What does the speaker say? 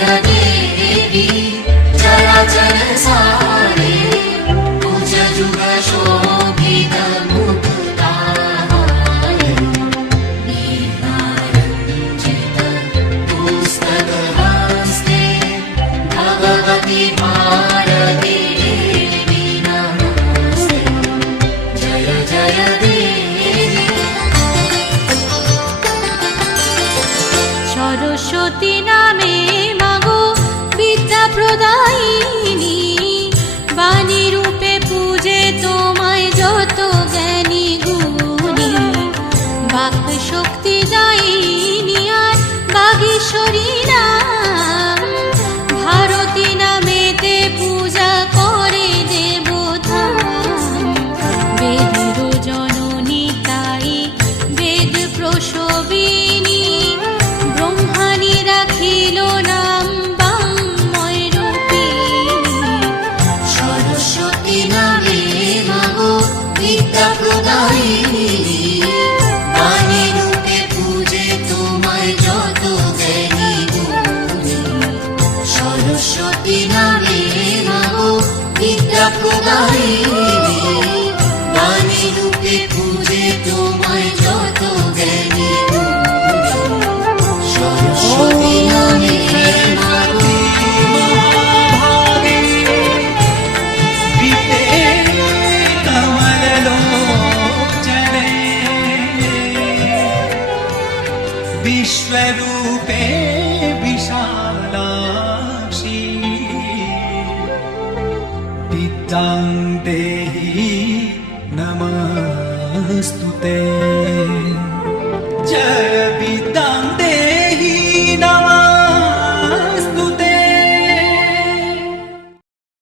जय देवी चराचर सारे पूज जुग शोभित मुक्ताहारे नीलारञ्जित पुस्तकहस्ते भगवति भारती देवी नमस्ते जय जय देवी सरस्वती नामे मागो विद्या प्रदायिनी बाणी रूपे पूजे तोमाय যত জ্ঞানী গুণী বাক শক্তি দায়িনী আর বাগীশ্বরী নাম ভারতী নামেতে পূজা করে দেবধাম বেদের জননী তাই বেদ প্রসবিনী ব্রহ্মাণী রাখিল নাম বাঙ্ময় রূপিণী সরস্বতী নামে মাগো বিদ্যা প্রদায়িনী বাণী রূপে পূজে তোমায় যত জ্ঞানী গুণী সরস্বতী নামে মাগো বিদ্যা প্রদায়িনী বাণী রূপে পূজে তোমায় যত জ্ঞানী গুণী সরস্বতী নামে মাগো विश्वरूपे विशालाक्षी विद्यां देहि नमस्तुते।